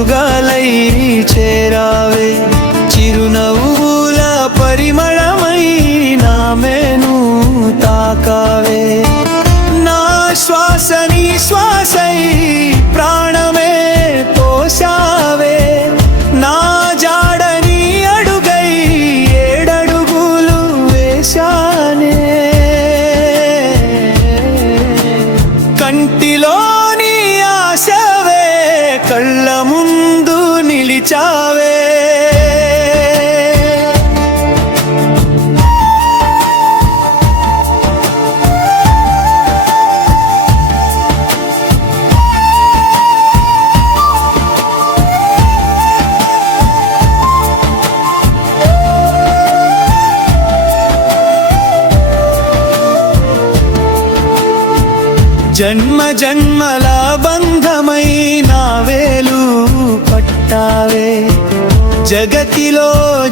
చిరుగాలై చేరావే. చిరునవ్వుల పరిమళమై నామేను తాకావే. నా శ్వాసని శ్వాసై ప్రాణమే పోసావే నా జాడని అడుగై ఏడడుగులు వేశానే. కంటిలోని ఆశవే కళ్ళ నిలిచావే జన్మ జన్మల బంధమై నా వేలు జగతిలో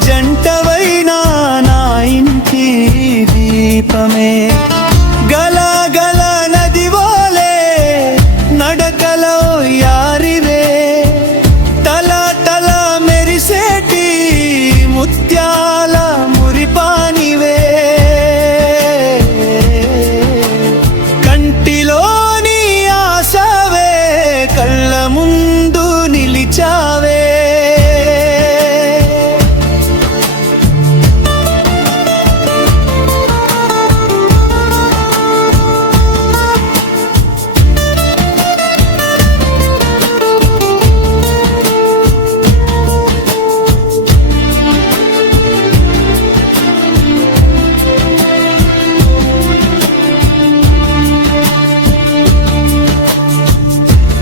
జంటవ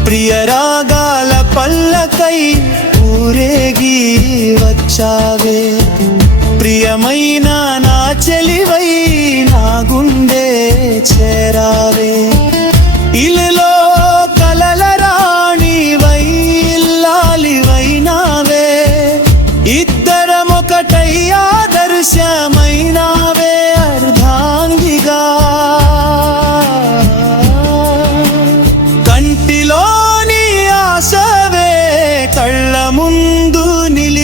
ప్రియరాగాల పల్లకై ఊరేగి వచ్చావే. ప్రియమైన నా చెలివై నా గుండె చేరావే. ఇల్లులో కలల రాణివై ఇల్లాలివైనావే ఇద్దరమొకటై ఆదర్శం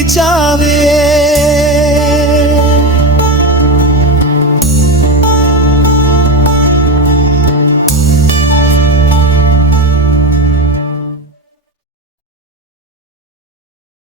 চাবে।